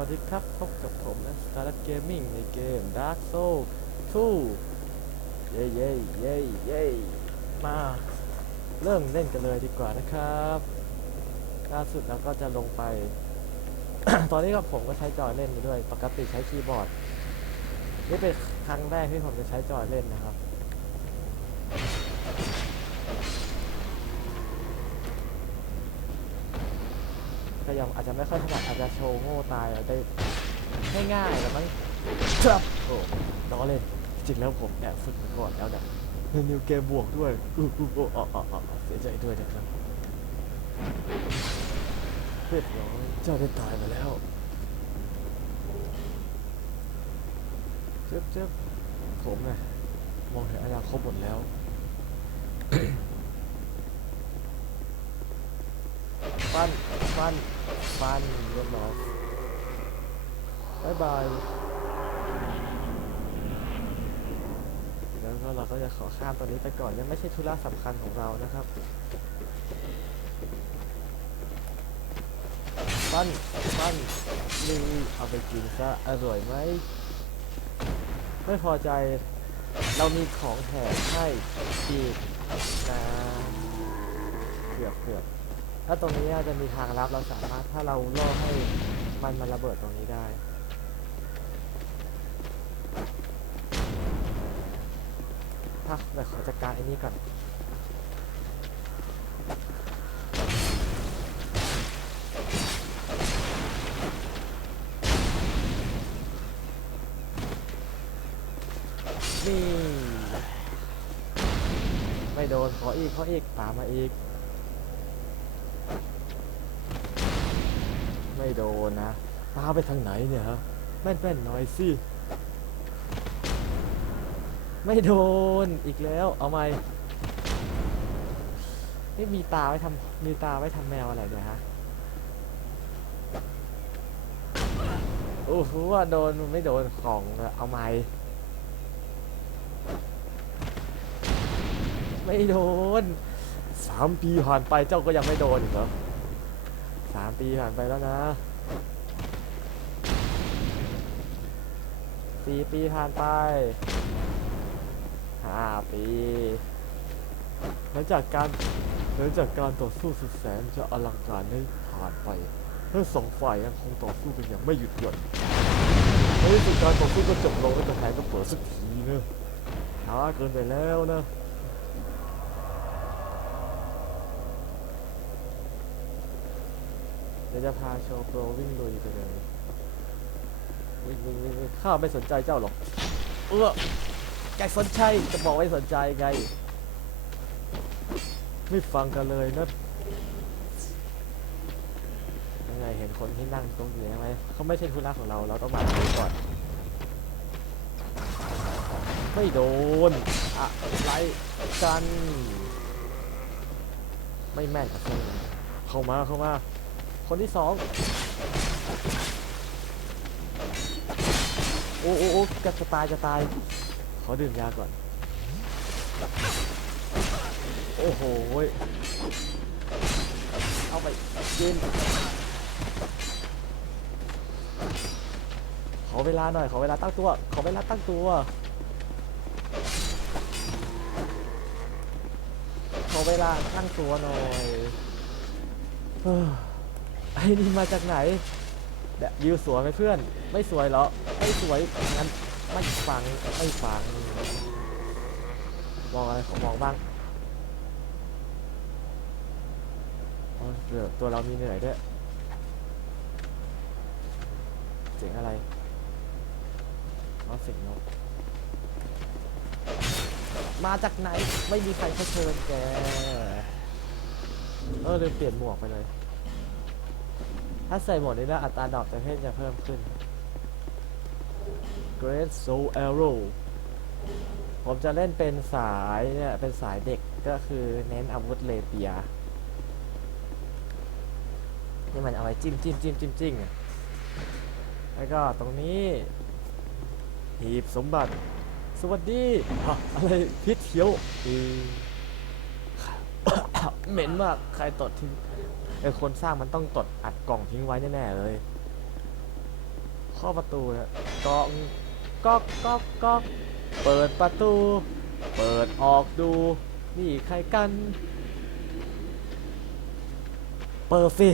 วัสดีครับ พบกับผมนะ Star Gaming ในเกม Dark Souls 2 เย้เย้เย้เย้มาเริ่มเล่นกันเลยดีกว่านะครับล่าสุดเราก็จะลงไป ตอนนี้ก็ผมก็ใช้จอยเล่นไปด้วย ปกติใช้คีย์บอร์ด นี่เป็นครั้งแรกที่ผมจะใช้จอยเล่นนะครับ ก็ ยังอาจจะไม่ค่อยถนัดอาจจะโชว์โง่ตายเอาได้ง่ายๆแต่มั้งครับโอ้ล้อเล่นจริงแล้วผมแอบฝึกมาก่อนแล้วนะนิวเกมบวกด้วยอู้อู้อู้อ๋ออ๋ออ๋อเสียใจด้วยนะครับเรียบร้อยเจ้าได้ตายมาแล้วเจ็บเจ็บผมนะมองเห็นอนาคตหมดแล้วฟัน ฟัน ฟันเรียบร้อยบายบายแล้วก็เราก็จะขอข้ามตัวนี้ไปก่อนยังไม่ใช่ธุระสำคัญของเรานะครับ ฟัน ฟันนี่เอาไปกินซะอร่อยไหม ไม่พอใจ เรามีของแถมให้อีกนะเกือบเกือบ ถ้าตรงนี้จะมีทางลับเราสามารถถ้าเราล่อให้มันมันระเบิดตรงนี้ได้ ถ้าเดี๋ยวขอจัดการไอ้นี่ก่อนนี่ไม่โดนขออีกขออีกตามมาอีก ไม่โดนนะตาไปทางไหนเนี่ยฮะแม่นๆหน่อยสิ ไม่โดนอีกแล้ว เอาไหมนี่มีตาไว้ทำมีตาไว้ทำแมวอะไรเนี่ยฮะ โอ้โหว่าโดนไม่โดนของเอาไหมไม่โดนสามปีผ่านไปเจ้าก็ยังไม่โดนอีกเหรอ สามปีผ่านไปแล้วนะสี่ปีผ่านไปห้าปีหลังจากการหลังจากการต่อสู้สุดแสนจะอลังการได้ผ่านไปทั้งสองฝ่ายยังคงต่อสู้กันอย่างไม่หยุดหย่อนในที่สุดการต่อสู้ก็จบลงและกระแพงก็เปิดสักทีนะช้าเกินไปแล้วนะ ดี๋ยวจะพาโชว์โปรวิ่งลุยไปเลยวิ่งวิ่งวิ่งวิ่งข้าไม่สนใจเจ้าหรอก เออแกสนใจจะบอกไม่สนใจไง ไม่ฟังกันเลยนะยังไงเห็นคนที่นั่งตรงนี้ไหมเขาไม่ใช่ธุระของเรา เราต้องมาดูก่อน ไม่โดนอะไรกัน ไม่แม่นกับเพื่อนเข้ามาเข้ามา คนที่สองโอ้โอ้โอ้จะจะตายจะตาย ขอดื่มยาก่อน โอ้โหเอาไปกินขอเวลาหน่อย ขอเวลาตั้งตัว ขอเวลาตั้งตัว ขอเวลาตั้งตัวหน่อยเฮ้ ไอ้นี่มาจากไหนเดี๋ยววิวสวยไหมเพื่อน ไม่สวยเหรอ ไม่สวยงั้นไม่ฟังไม่ฟัง มองอะไรขอมองบ้างอ๋อเดี๋ยวตัวเรามีเหนื่อยด้วยเสียงอะไรอ๋อเสียงนกมาจากไหน ไม่มีใครเผชิญแก เออเลยเปลี่ยนหมวกไปเลย ถ้าใส่หมวกนี้แล้วอัตราดอกจะเพิ่มจะเพิ่มขึ้น Great Soul Arrow ผมจะเล่นเป็นสายเนี่ยเป็นสายเด็กก็คือเน้นอาวุธเลเปียนี่มันเอาไว้จิ้มจิ้มจิ้มจิ้มจิ้มแล้วก็ตรงนี้หีบสมบัติ สวัสดีอะไรพิษเขียวเหม็นมากใครตดทิ้ง อคนสร้างมันต้องตดอัดกล่องทิ้งไว้แน่ๆเลยข้อประตูนะก๊อกก๊อกก๊อกก๊อกเปิดประตู เปิดออกดู นี่ใครกัน เปิดสิ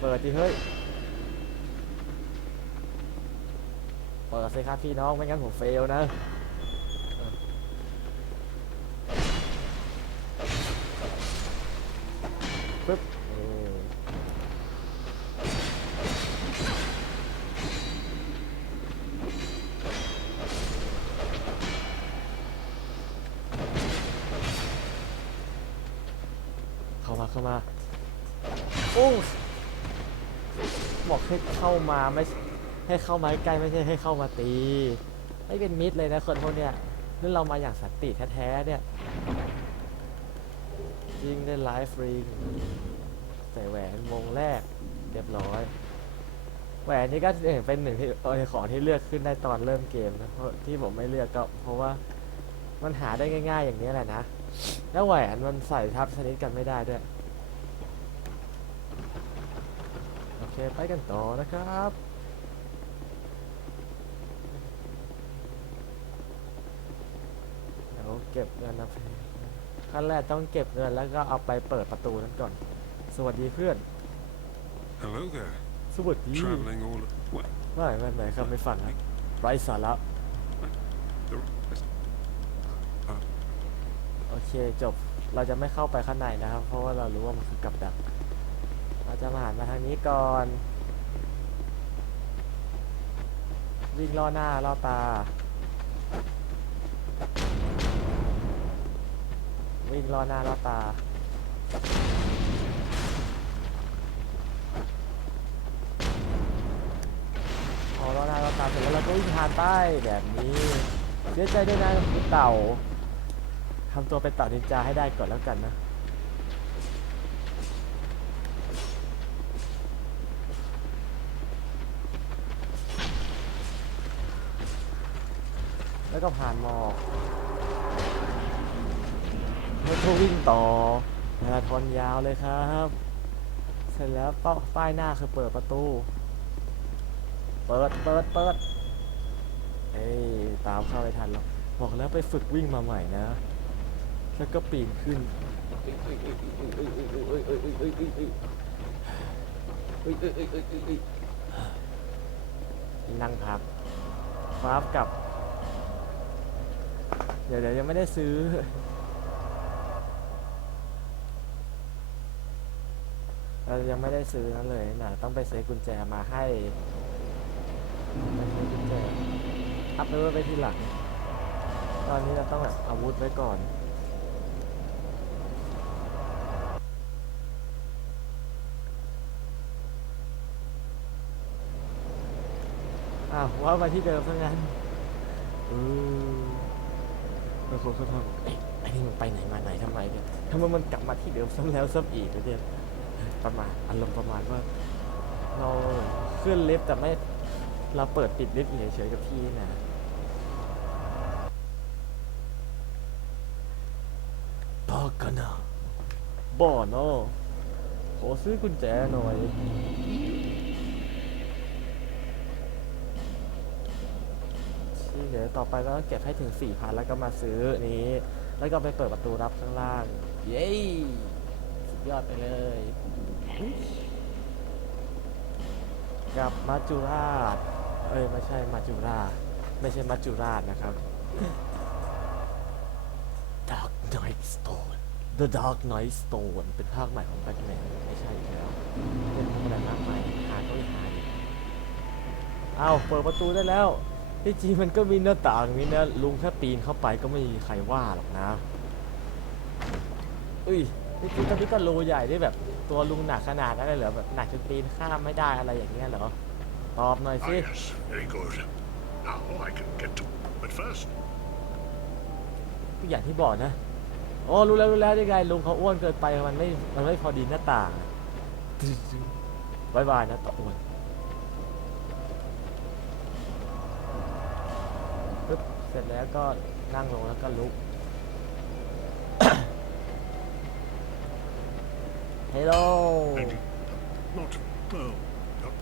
เปิดดิเฮ้ย เปิดสิครับพี่น้อง ไม่งั้นผมเฟลนะ ปึ๊บเข้ามาเข้ามาโอ้บอกให้เข้ามาไม่ให้เข้ามาใกล้ไม่ใช่ให้เข้ามาตี ไม่เป็นมิตรเลยนะคนพวกเนี้ยนี่เรามาอย่างสันติแท้ๆเนี่ย ริงได้ไลฟ์ฟรีใส่แหวนวงแรกเรียบร้อย แหวนนี่ก็เห็นเป็นหนึ่งที่เออของที่เลือกขึ้นได้ตอนเริ่มเกมนะเพราะที่ผมไม่เลือกก็ เพราะว่ามันหาได้ง่าย ๆ อย่างนี้แหละนะ แล้วแหวนมันใส่ทับชนิดกันไม่ได้ด้วย โอเค ไปกันต่อนะครับเดี๋ยวเก็บเงินนะ ขั้นแรกต้องเก็บเงินแล้วก็เอาไปเปิดประตูนั้นก่อน สวัสดีเพื่อน Hello there. สวัสดี Traveling all. What? ไม่ไม่ไม่ครับไม่ฟังครับไร้สาระ The, โอเคจบเราจะไม่เข้าไปข้างในนะครับ เพราะว่าเรารู้ว่ามันคือกับดัก เราจะมาหันมาทางนี้ก่อน วิ่งล่อหน้าล่อตา วิ่งล่อหน้าล่อตาพอล่อหน้าล่อตาเสร็จแล้วเราก็วิ่งผ่านใต้แบบนี้เสียใจด้วยนะคุณเต่าทำตัวเป็นเต่านินจาให้ได้ก่อนแล้วกันนะแล้วก็ผ่านหมอก แล้วก็วิ่งต่อมาราธอนยาวเลยครับ เสร็จแล้วเป้าป้ายหน้าคือเปิดประตู เปิดเปิดเปิดเฮ้ยตามเข้าไปทันหรอกบอกแล้วไปฝึกวิ่งมาใหม่นะ แล้วก็ปีนขึ้นนั่งพักฟากับ เดี๋ยวเดี๋ยวยังไม่ได้ซื้อ เรายังไม่ได้ซื้อนั่นเลยนะต้องไปซื้อกุญแจมาให้ไปซื้อกุญแจอัพไปไว้ไปทีหลัง ตอนนี้เราต้องแบบอาวุธไว้ก่อนอ้าวว่าไปที่เดิมซะงั้นเออเออคนเขาทำเอ๊ะไอ้นี่มันไปไหนมาไหนทำไมเนี่ยทำไมมันกลับมาที่เดิมซ้ำแล้วซ้ำอีกวะเนี่ย ประมาณอารมณ์ประมาณว่า เราขึ้นลิฟต์แต่ไม่เราเปิดปิดลิฟต์เฉยๆกับที่นะบ้ากันนะบ้าเนาะขอซื้อกุญแจหน่อยที่เดี๋ยวต่อไปก็ต้องเก็บให้ถึง4,000แล้วก็มาซื้อนี้ แล้วก็ไปเปิดประตูรับข้างล่าง เย้สุดยอดไปเลย กับมาจูราช เอ้ยไม่ใช่มาจูราช ไม่ใช่มาจูราชนะครับ Dark Knight Stone The Dark Knight Stone เป็นภาคใหม่ของแบทแมนไม่ใช่แล้วเป็นอะไรภาคใหม่หาก็ไม่หาดิเอาเปิดประตูได้แล้วที่จริงมันก็มีหน้าต่างนี้นะลุงแค่ปีนเข้าไปก็ไม่มีใครว่าหรอกนะอุ้ย ที่จริงตอนนี้ก็โลใหญ่ได้แบบตัวลุงหนักขนาดนั้นเลยเหรอแบบหนักจนปีนข้ามไม่ได้อะไรอย่างเงี้ยเหรอตอบหน่อย Ah, สิ yes, very good. Now I can get to. But first, อย่างที่บอกนะโอ้รู้แล้วรู้แล้วยังไงลุงเขาอ้วนเกินไปมันไม่มันไม่พอดีหน้าต่างบายบายนะต่ออ้วนปึ๊บเสร็จแล้วก็นั่งลงแล้วก็ลุก ฮ Hello Maybe. Not. No. Not.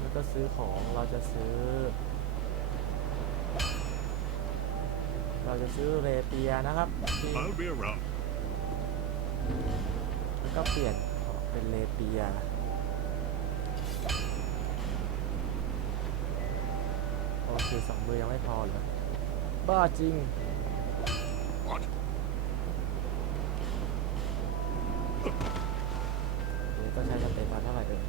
แล้วก็ซื้อของเราจะซื้อ เราจะซื้อเรเปียนะครับที่ I'll be around. แล้วก็เปลี่ยนของเป็นเรเปีย โอเคสองมือยังไม่พอเหรอบ้าจริง What? เดี๋ยวต้องใช้สเตตัสเท่าไหร่เอ่ย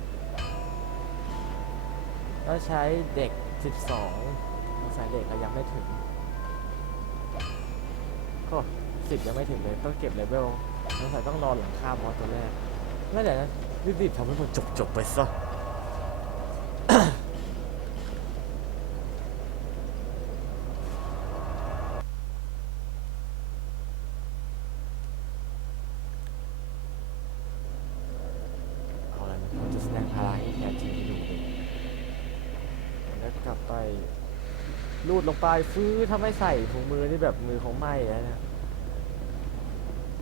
ต้อง ใช้เด็ก 12บสองเด็กเรายังไม่ถึงก็สิบยังไม่ถึงเลยต้องเก็บเลเวลสงสัยต้องรอหลังค่ามอสตัวแรกนั่นแหละนะรีบๆทำให้มันจบๆไปซะ เอาอะไรมาจะแสดงพลังที่แท้จริงให้ดูเลยแล้วกลับไป ลู ดลงไปฟื้อถ้าไม่ใส่ถุงมือนี่แบบมือของไหม้แล้วนะ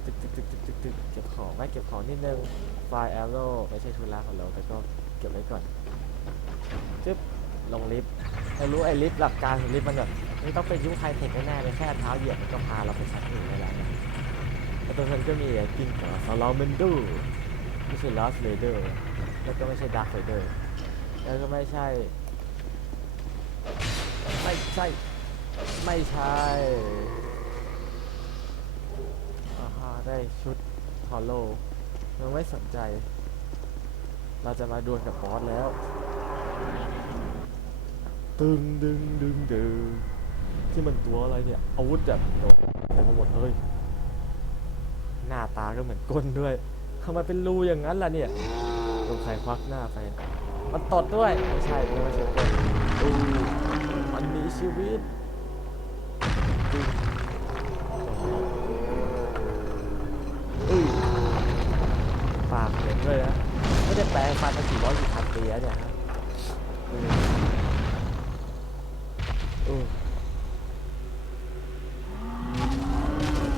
ตึกตึกตึกตึกตึกตึกเก็บของไม่เก็บของนิดนึงไฟแอโร่ไม่ใช่ธุระของเราแต่ก็เก็บไว้ก่อนจึ๊บลงลิฟต์เรารู้ไอ้ลิฟต์หลักการของลิฟต์มันแบบนี่ต้องเป็นยุคไฮเทคแน่ๆเลยแค่เท้าเหยียบมันก็พาเราไปชั้นหนึ่งได้แล้วแล้วตรงนั้นก็มีไอ้กิ้งก่าซาลาเมนดอร์ไม่ใช่ลาสเลเดอร์แล้วก็ไม่ใช่ดาร์คเลเดอร์แล้วก็ไม่ใช่ ใช่ ไม่ใช่อ่าฮะได้ชุดฮอลโลยังไม่สนใจ เราจะมาดวลกับบอสแล้วตึงดึงดึงดึงที่มันตัวอะไรเนี่ย อาวุธแบบโดดเต็มไปหมดเลย หน้าตาก็เหมือนก้นด้วยทำไมเป็นรูอย่างนั้นล่ะเนี่ยตรงใครควักหน้าไป มันตดด้วย ไม่ใช่ไม่ใช่ก้นอู้มันมี ชีวิตปากเห็นด้วยนะไม่ได้แปลงฟันมากี่ร้อยกี่พันปีแล้วเนี่ยฮะอืมอืม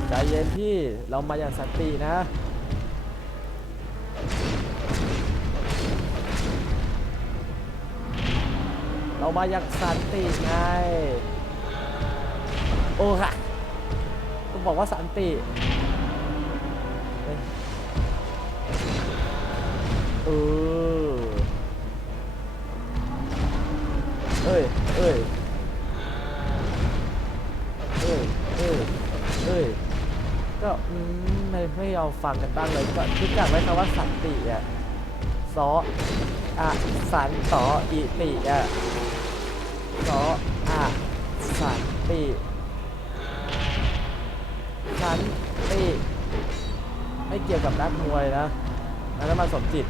ใจเย็นพี่เรามาอย่างสันตินะ เรามาอย่างสันติไง โอ้ค่ะก็บอกว่าสันติเอ้ยเออเอ้ยเอ้ยเอ้ยเอ้ยเอ้ยก็อืมไม่ไม่ยอมฟังกันบ้างเลยก็รู้จักไหมคำว่าสันติอะซออะสันต่ออิติอะ ซออะสันติสันติไม่เกี่ยวกับนักมวยนะอันนั้นมันสมจิต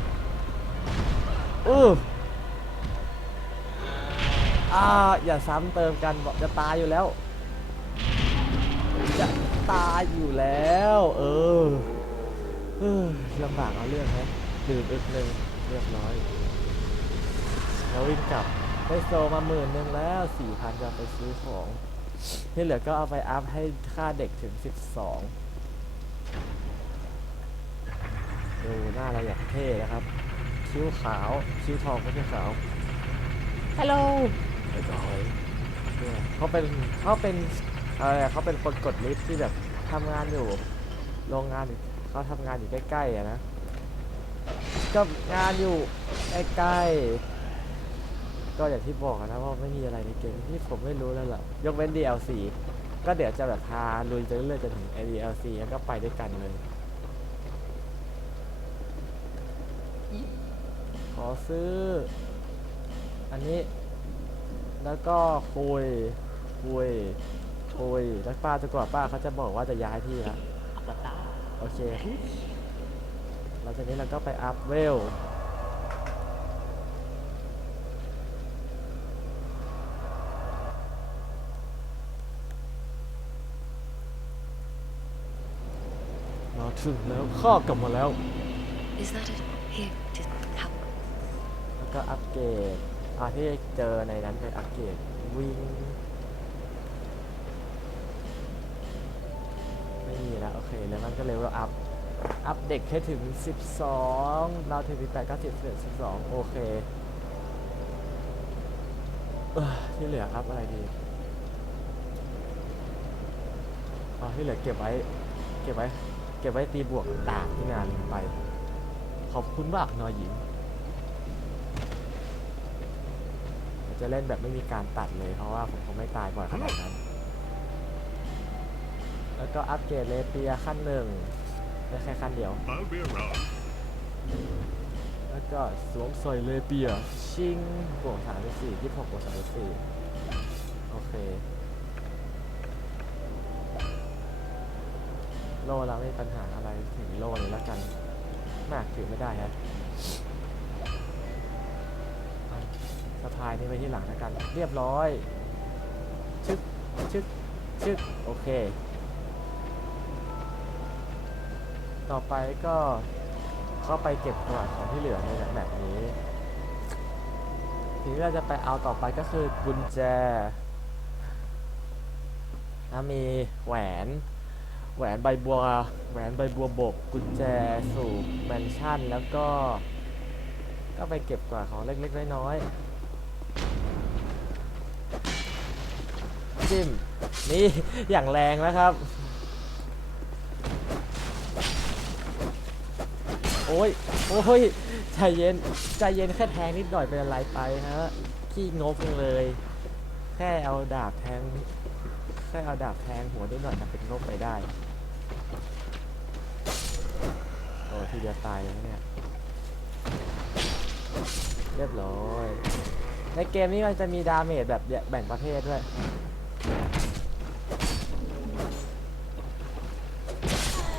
อืออ่าอย่าซ้ำเติมกันจะตายอยู่แล้ว จะตายอยู่แล้ว เออเออลำบากเอาเรื่องไหมดื่มอึกหนึ่งเรียบร้อย แล้ววิ่งกลับ ได้โซมาหมื่นหนึ่งแล้วสี่พันจะไปซื้อของ ที่เหลือก็เอาไปอัพให้ค่าเด็กถึงสิบสองดูหน้าเราอย่างเท่นะครับ คิ้วขาว คิ้วทองไม่ใช่ขาว ฮัลโหลไอ้บอยเนี่ยเขาเป็นเขาเป็นอะไรอะเขาเป็นคนกดลิฟต์ที่แบบทำงานอยู่ โรงงานอยู่เขาทำงานอยู่ใกล้ๆอะนะ ก็งานอยู่ใกล้ๆ ก็อย่างที่บอกนะว่าไม่มีอะไรในเกมที่ผมไม่รู้แล้วล่ะยกเว้น DLC ก็เดี๋ยวจะแบบพาลุยไปเรื่อยๆจนถึง DLC แล้วก็ไปด้วยกันเลย ขอซื้อ อันนี้ แล้วก็คุย คุย คุย แล้วป้าจะกว่าป้าเขาจะบอกว่าจะย้ายที่ล้วโอเค หลังจากนี้เราก็ไปอัพเวล ถึงแล้วข้ากลับมาแล้ว Is that it? Here, just have แล้วก็อัปเกรดอาที่เจอในนั้นไปอัปเกรดวิ่งไม่มีแล้ว โอเค แล้วมันก็เลเวลอัพ อัปเด็กให้ถึง 12 เราถึง18 90 11 12 โอเคเอ้อที่เหลือครับอะไรดีอ๋อที่เหลือเก็บไว้ เก็บไว้ เก็บไว้ตีบวกดาบที่งานไป ขอบคุณมากนอยหญิงจะเล่นแบบไม่มีการตัดเลยเพราะว่าผมคงไม่ตายบ่อยขนาดนั้น แล้วก็อัปเกรดเลเปียขั้นหนึ่งได้แค่ขั้นเดียว แล้วก็สวมใส่เลเปียชิงบวกสามสี่ยี่สิบหกบวกสามสี่โอเค โล่เราไม่มีปัญหาอะไรถึงโล่นี้แล้วกัน มากถือไม่ได้ฮะอะสะพายนี่ไว้ที่หลังแล้วกัน เรียบร้อย ชึกชึกชึกโอเค ต่อไปก็เข้าไปเก็บกวาดของที่เหลือในแบบนี้ทีนี้เราจะไปเอาต่อไปก็คือกุญแจแล้วมีแหวน แหวนใบบัวแหวนใบบัวบกกุญแจสู่แมนชั่นแล้วก็ ก็ไปเก็บกวาดของเล็กๆน้อยๆจิ้มนี่อย่างแรงนะครับ โอ้ยโอ้ยใจเย็นใจเย็นแค่แทงนิดหน่อยเป็นอะไรไปฮะขี้งกจังเลย แค่เอาดาบแทงแค่เอาดาบแทงหัวนิดหน่อยทำเป็นงกไปได้ ทีเดียวตายเลยนะเนี่ยเรียบร้อย ในเกมนี้มันจะมีดาเมจแบบแบ่งประเภทด้วย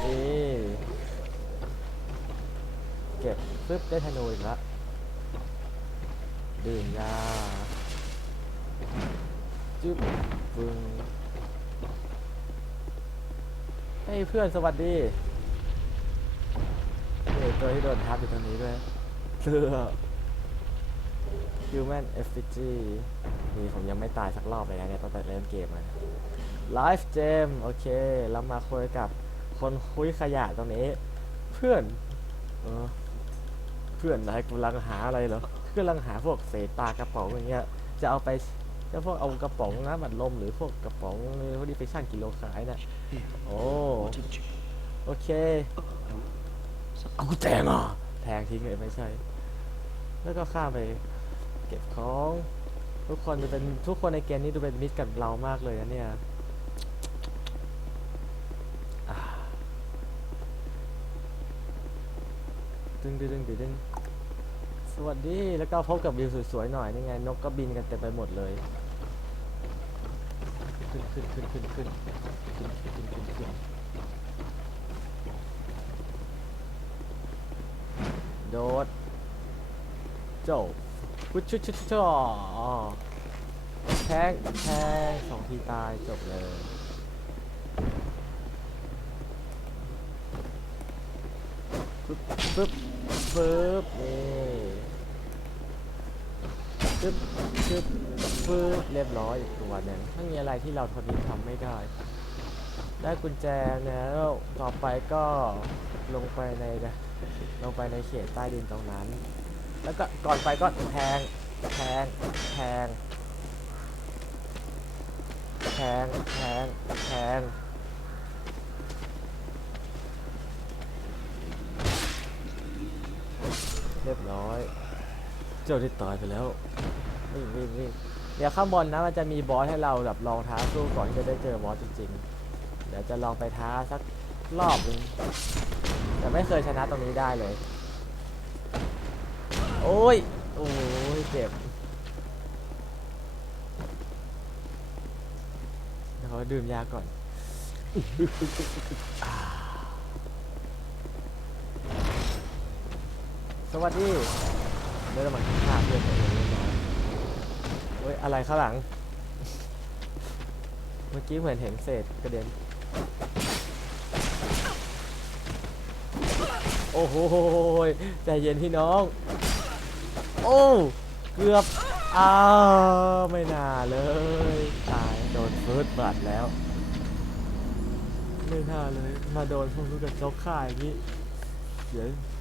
นี่เก็บปึ๊บได้ธนูอีกแล้วดื่มยาจึ๊บปึงเฮ้ยเพื่อนสวัสดี เฮ้ยตัวที่โดนทับอยู่ตรงนี้ด้วยเสื้อ Human Effigy นี่ผมยังไม่ตายสักรอบเลยนะเนี่ยตั้งแต่เล่นเกมมา Life Gem โอเค เรามาคุยกับคนคุยขยะตรงนี้ เพื่อนเออเพื่อนนายกำลังหาอะไรเหรอกำลังหาพวกเศษปลากระป๋องอย่างเงี้ย จะเอาไปจะพวกเอากระป๋องน้ำบัดลมหรือพวกกระป๋องพวกนี้ไปชั่งกิโลขายน่ะโอ้โอเค เอากูแทงอะแทงทิ้งเลยไม่ใช่ แล้วก็ข้ามไปเก็บของ ทุกคนดูเป็นทุกคนในเกมนี้ดูเป็นมิตรกับเรามากเลยนะเนี่ยดึงดึงดึงดึงดึงสวัสดีแล้วก็พบกับวิวสวยๆหน่อยนี่ไง นกก็บินกันเต็มไปหมดเลย ขึ้นขึ้นขึ้นขึ้นขึ้นขึ้นขึ้นขึ้นขึ้น โดดจบพุชชุชชุชอแทงแทงสองทีตายจบเลยปึ๊บปึ๊บปึ๊บนี่ปึ๊บปึ๊บปึ๊บเรียบร้อยอีกตัวหนึ่งไม่มีอะไรที่เราทนนี้ทำไม่ได้ ได้กุญแจแล้วต่อไปก็ลงไปใน ลงไปในเขตใต้ดินตรงนั้น แล้วก็ก่อนไปก็แทงแทงแทงแทงแทงแทงเรียบร้อย เจ้าได้ตายไปแล้ววิ่งวิ่งวิ่งเดี๋ยวข้างบนนะมันจะมีบอสให้เราแบบลองท้าสู้ก่อนที่จะได้เจอบอสจริงๆ เดี๋ยวจะลองไปท้าสักรอบหนึง แต่ไม่เคยชนะตรงนี้ได้เลย โอ้ย โอ้ย เจ็บเดี๋ยวดื่มยาก่อนสวัสดีเดี๋ยวเรามาฆ่าเพื่อนตัวเองเรียบร้อยเฮ้ยอะไรข้างหลัง เมื่อกี้เหมือนเห็นเศษกระเด็น โอ้โหใจเย็นพี่น้อง โอ้เกือบอ้าวไม่น่าเลย ตายโดนเฟิร์สบัตแล้ว ไม่น่าเลย มาโดนพวกลูกกระจกข่ายอย่างนี้เดี๋ยว